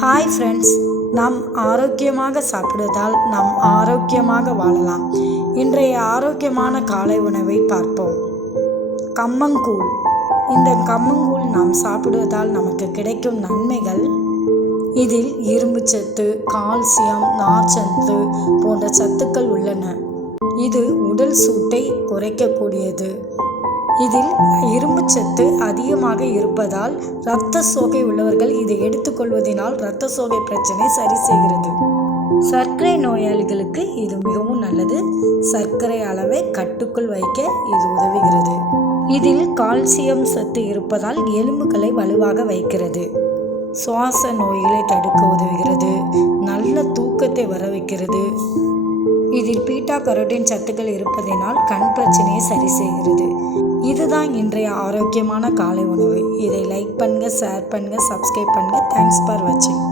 Hi friends நாம் ஆரோக்கியமாக சாப்பிடுவதால் நாம் ஆரோக்கியமாக வாழலாம். இன்றைய ஆரோக்கியமான காலை உணவை பார்ப்போம். கம்மங்கூழ். இந்த கம்மங்கூழ் நாம் சாப்பிடுவதால் நமக்கு கிடைக்கும் நன்மைகள் இதில் இரும்புச்சத்து கால்சியம் நார்ச்சத்து போன்ற சத்துக்கள் உள்ளன. இது உடல் சூட்டை குறைக்கக்கூடியது. இதில் இரும்புச்சத்து அதிகமாக இருப்பதால் இரத்த சோகை உள்ளவர்கள் இதை எடுத்துக்கொள்வதினால் இரத்த சோகை பிரச்சனை சரி செய்கிறது. சர்க்கரை நோயாளிகளுக்கு இது மிகவும் நல்லது. சர்க்கரை அளவை கட்டுக்குள் வைக்க இது உதவுகிறது. இதில் கால்சியம் சத்து இருப்பதால் எலும்புகளை வலுவாக வைக்கிறது. சுவாச நோய்களை தடுக்க உதவுகிறது. நல்ல தூக்கத்தை வர வைக்கிறது இதில் பீட்டா கரோட்டின் சத்துக்கள் இருப்பதினால் கண் பிரச்சனையை சரி செய்கிறது. இதுதான் இன்றைய ஆரோக்கியமான காலை உணவு. இதை லைக் பண்ணுங்கள் ஷேர் பண்ணுங்கள் சப்ஸ்கிரைப் பண்ணுங்கள் தேங்க்ஸ் ஃபார் வாட்சிங்